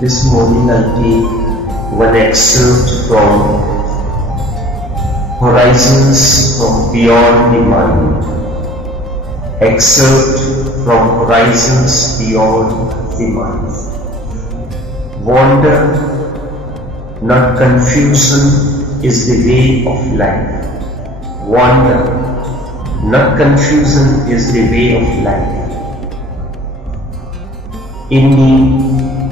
This morning I'll take one excerpt from Horizons from Beyond the Mind. Excerpt from Horizons Beyond the Mind. Wonder, not confusion, is the way of life. Wonder, not confusion, is the way of life. Indeed,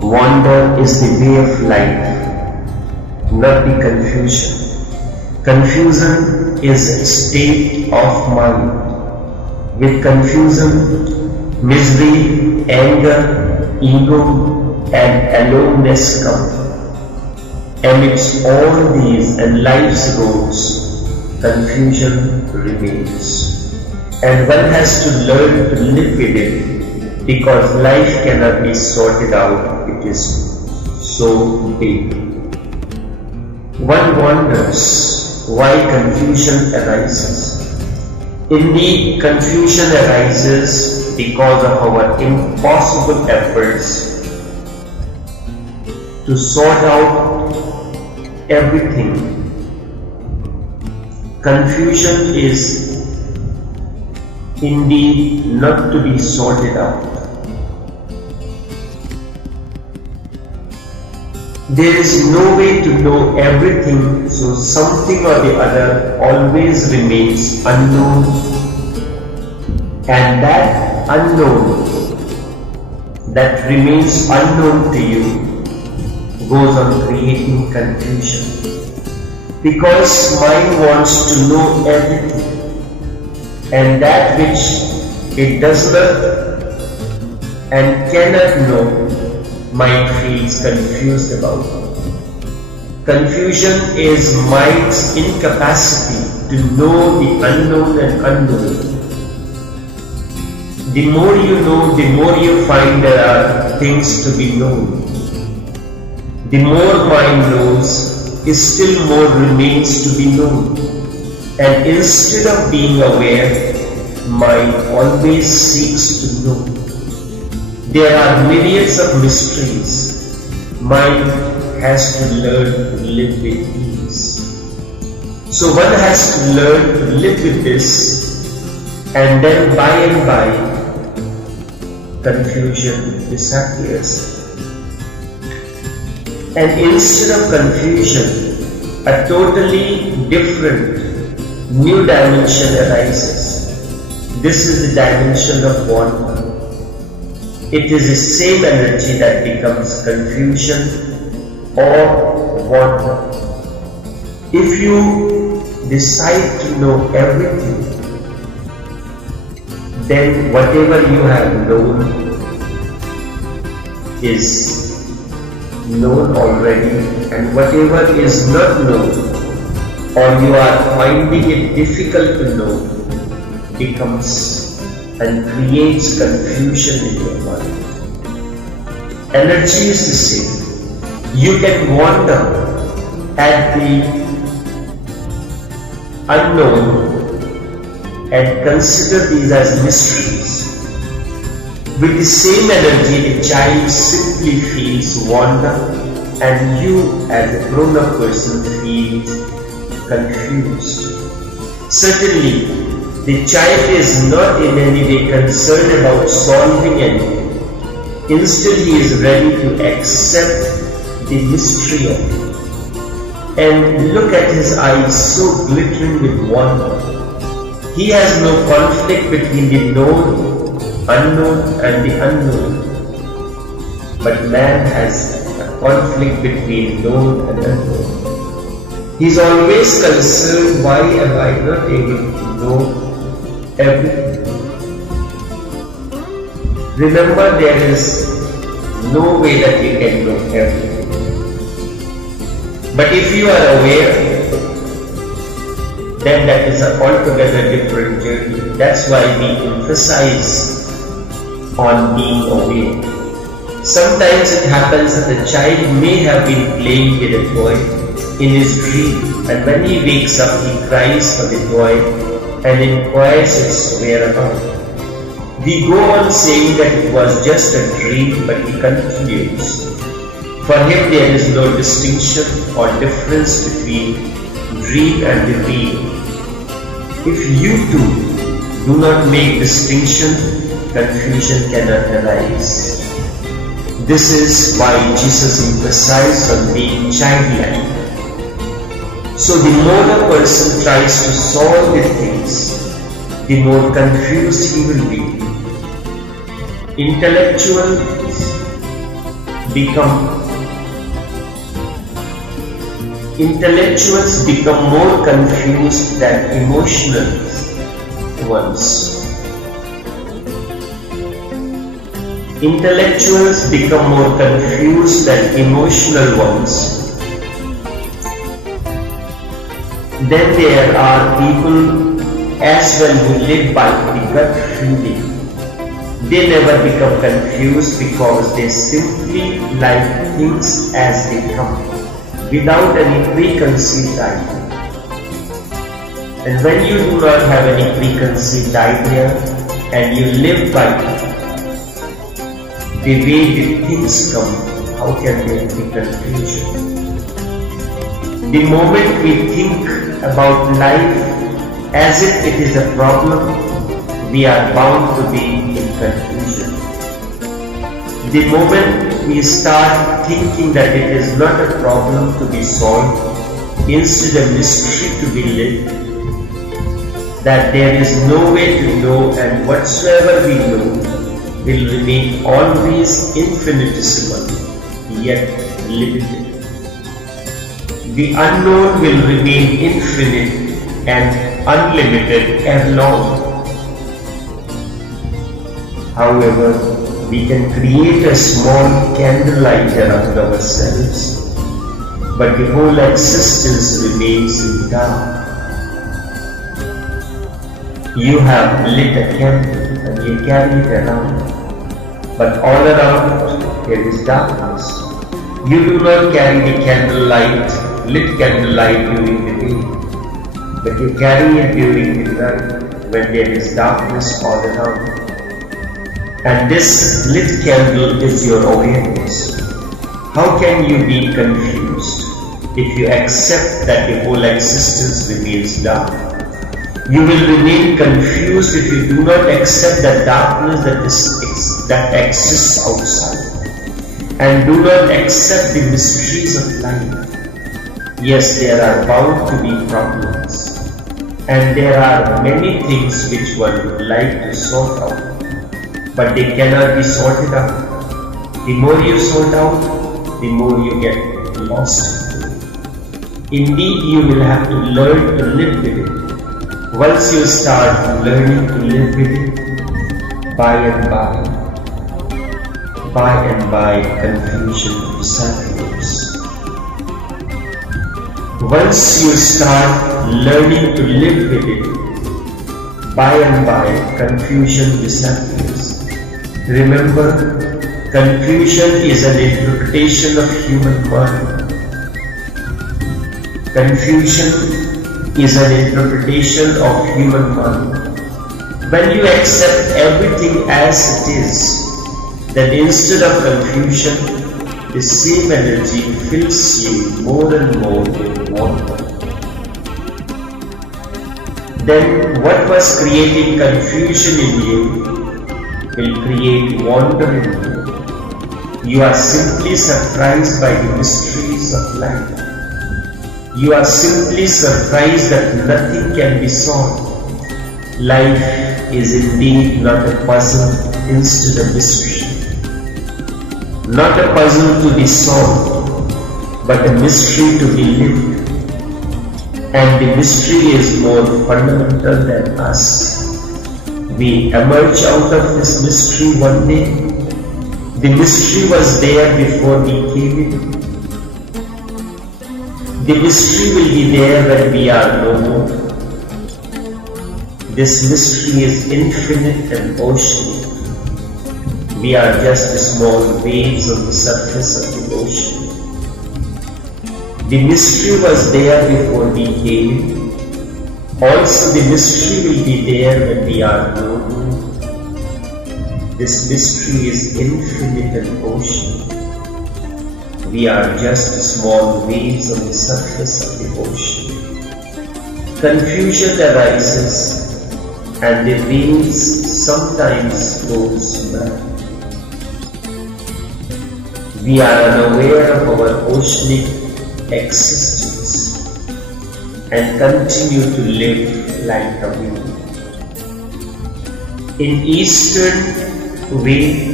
wonder is the way of life, not the confusion. Confusion is a state of mind. With confusion, misery, anger, ego, and aloneness come. Amidst all these and life's roads, confusion remains. And one has to learn to live with it, because life cannot be sorted out, it is so big. One wonders why confusion arises. Indeed, confusion arises because of our impossible efforts to sort out everything. Confusion is indeed not to be sorted out. There is no way to know everything, so something or the other always remains unknown, and that unknown that remains unknown to you goes on creating confusion. Because mind wants to know everything, and that which it does not and cannot know, mind feels confused about. Confusion is mind's incapacity to know the unknown and unknown. The more you know, the more you find there are things to be known. The more mind knows, still more remains to be known. And instead of being aware, mind always seeks to know. There are myriads of mysteries. Mind has to learn to live with these. So one has to learn to live with this, and then by and by, confusion disappears. And instead of confusion, a totally different new dimension arises. This is the dimension of wonder. It is the same energy that becomes confusion or wonder. If you decide to know everything, then whatever you have known is known already, and whatever is not known or you are finding it difficult to know becomes and creates confusion in your mind. Energy is the same. You can wander at the unknown and consider these as mysteries. With the same energy, the child simply feels wonder, and you as a grown-up person feels confused. Certainly, the child is not in any way concerned about solving anything. Instead, he is ready to accept the mystery of it. And look at his eyes so glittering with wonder. He has no conflict between the known, unknown and the unknown. But man has a conflict between known and unknown. He is always concerned, why am I not able to know everything? Remember, there is no way that you can know everything. But if you are aware, then that is an altogether different journey. That's why we emphasize on being aware. Sometimes it happens that the child may have been playing with a toy in his dream, and when he wakes up, he cries for the toy and inquires its whereabouts. We go on saying that it was just a dream, but he continues. For him there is no distinction or difference between dream and the real. If you too do not make distinction, confusion cannot arise. This is why Jesus emphasized on being childlike. So the more a person tries to solve the things, the more confused he will be. Intellectuals become more confused than emotional ones. Intellectuals become more confused than emotional ones. Then there are people as well who live by the gut feeling. They never become confused because they simply like things as they come, without any preconceived idea. And when you do not have any preconceived idea and you live by the way the things come, how can there be confusion? The moment we think about life as if it is a problem, we are bound to be in confusion. The moment we start thinking that it is not a problem to be solved, instead a mystery to be lived, that there is no way to know and whatsoever we know will remain always infinitesimal, yet limited. The unknown will remain infinite and unlimited and long. However, we can create a small candlelight around ourselves, but the whole existence remains in dark. You have lit a candle and you carry it around, but all around there is darkness. You do not carry the lit candlelight during the day, but you carry it during the night when there is darkness all around. And this lit candle is your awareness. How can you be confused if you accept that the whole existence remains dark? You will remain confused if you do not accept the darkness that exists outside, and do not accept the mysteries of life. Yes, there are bound to be problems, and there are many things which one would like to sort out, but they cannot be sorted out. The more you sort out, the more you get lost into it. Indeed, you will have to learn to live with it. Once you start learning to live with it, by and by, confusion disappears. Once you start learning to live with it, by and by, confusion disappears. Remember, confusion is an interpretation of human mind. Confusion is an interpretation of human mind. When you accept everything as it is, then instead of confusion, the same energy fills you more and more with wonder. Then what was creating confusion in you will create wonder in you. You are simply surprised by the mysteries of life. You are simply surprised that nothing can be solved. Life is indeed not a puzzle, instead a mystery. Not a puzzle to be solved, but a mystery to be lived. And the mystery is more fundamental than us. We emerge out of this mystery one day. The mystery was there before we came in. The mystery will be there when we are no more. This mystery is infinite and oceanic. We are just small waves on the surface of the ocean. The mystery was there before we came. Also the mystery will be there when we are no more. This mystery is infinite and oceanic. we are just small waves on the surface of the ocean. Confusion arises and the waves sometimes goes mad. We are unaware of our oceanic existence and continue to live like a wave. In Eastern way,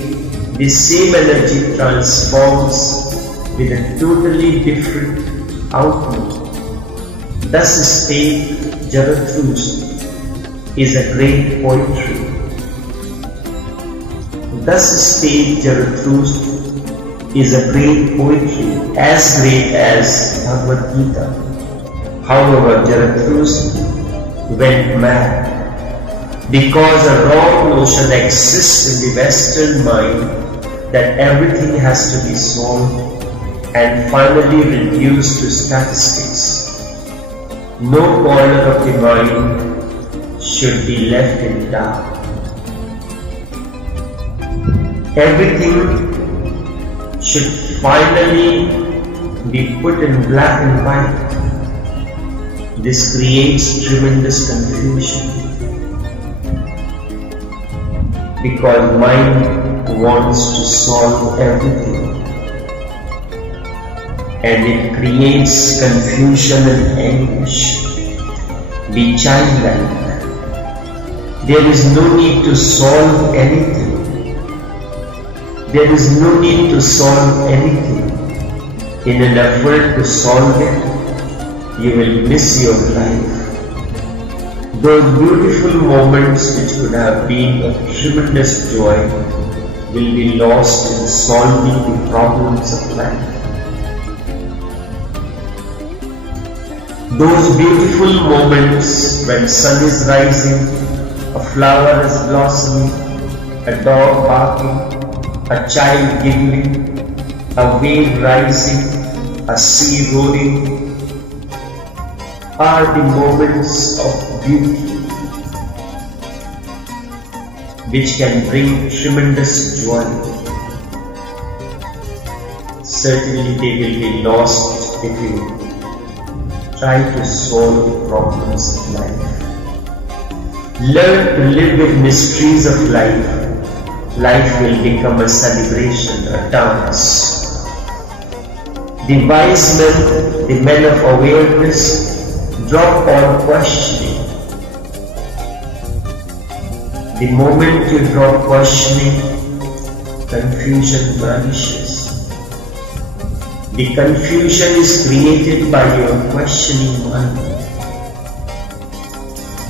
the same energy transforms with a totally different outlook. Thus spake Zarathustra is a great poetry. Thus spake Zarathustra is a great poetry, as great as Bhagavad Gita. However, Zarathustra went mad because a wrong notion exists in the Western mind that everything has to be solved and finally reduced to statistics. No corner of the mind should be left in dark. Everything should finally be put in black and white. This creates tremendous confusion because mind wants to solve everything. And it creates confusion and anguish. Be childlike. There is no need to solve anything. There is no need to solve anything. In an effort to solve it, you will miss your life. Those beautiful moments which could have been of tremendous joy will be lost in solving the problems of life. Those beautiful moments when sun is rising, a flower is blossoming, a dog barking, a child giggling, a wave rising, a sea rolling, are the moments of beauty which can bring tremendous joy. Certainly they will be lost if you try to solve the problems of life. Learn to live with mysteries of life. Life will become a celebration, a dance. The wise men, the men of awareness, drop all questioning. The moment you drop questioning, confusion vanishes. The confusion is created by your questioning mind.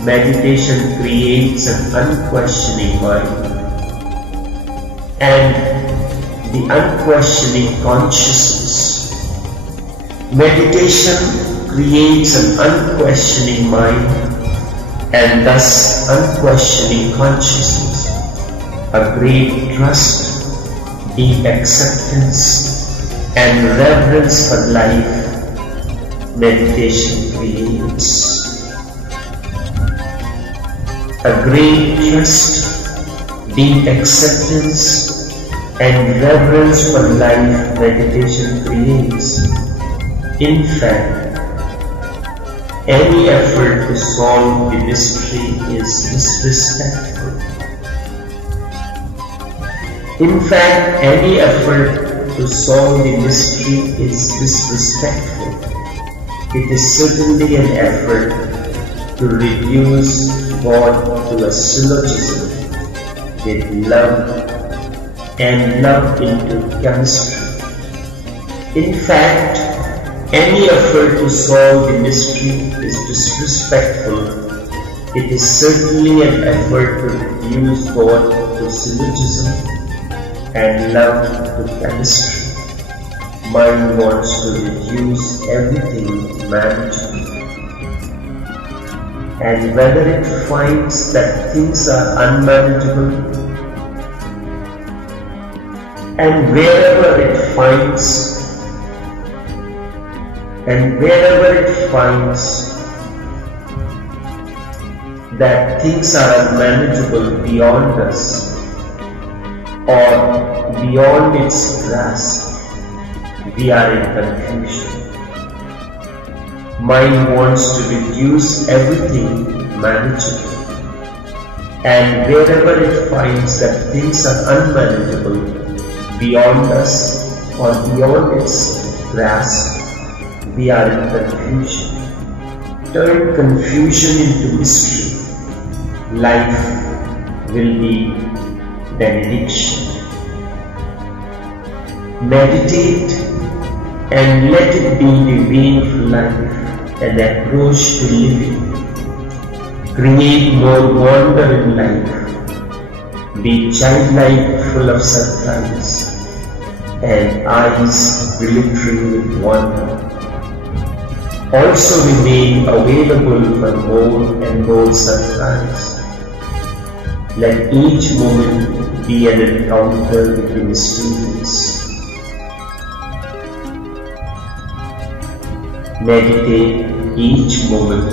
Meditation creates an unquestioning mind and the unquestioning consciousness. Meditation creates an unquestioning mind and thus unquestioning consciousness. A great trust, deep acceptance and reverence for life, meditation creates. A great trust, deep acceptance and reverence for life, meditation creates. In fact, any effort to solve the mystery is disrespectful. In fact, any effort to solve the mystery is disrespectful. It is certainly an effort to reduce God to a syllogism with love and love into chemistry. In fact, any effort to solve the mystery is disrespectful. It is certainly an effort to reduce God to syllogism and love to chemistry. Mind wants to reduce everything manageable. And whether it finds that things are unmanageable, and wherever it finds that things are unmanageable beyond us or beyond its grasp, we are in confusion. Mind wants to reduce everything manageable, and wherever it finds that things are unmanageable, beyond us or beyond its grasp, we are in confusion. Turn confusion into mystery. Life will be benediction. Meditate and let it be the way of life, an approach to living. Create more wonder in life. Be childlike, full of surprise, and eyes glittering with wonder. Also remain available for more and more surprise. Let each moment be an encounter with the mysterious. Meditate each moment.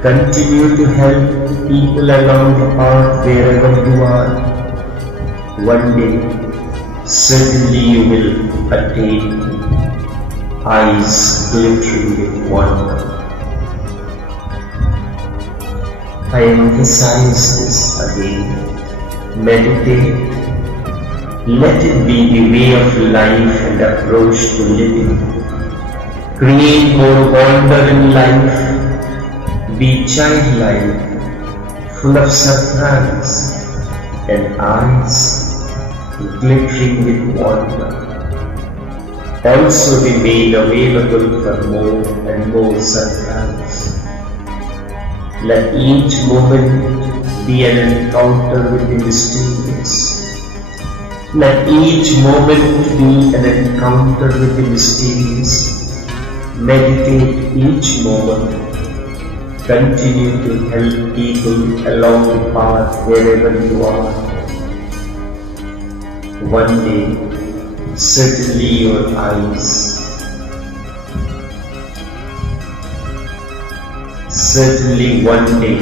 Continue to help people along the path wherever you are. One day, certainly you will attain eyes glittering with wonder. I emphasize this again. Meditate. Let it be the way of life and approach to living. Create more wonder in life. Be childlike, full of surprise, and eyes glittering with wonder. Also remain available for more and more surprise. Let each moment be an encounter with the mysterious. Let each moment be an encounter with the mysterious. Meditate each moment. Continue to help people along the path wherever you are. One day, certainly your eyes, certainly one day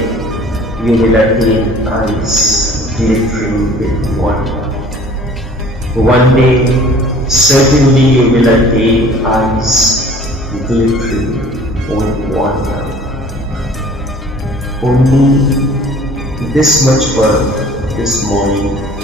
you will attain eyes glittering with wonder. One day, certainly you will attain eyes glittering with wonder. Only this much work this morning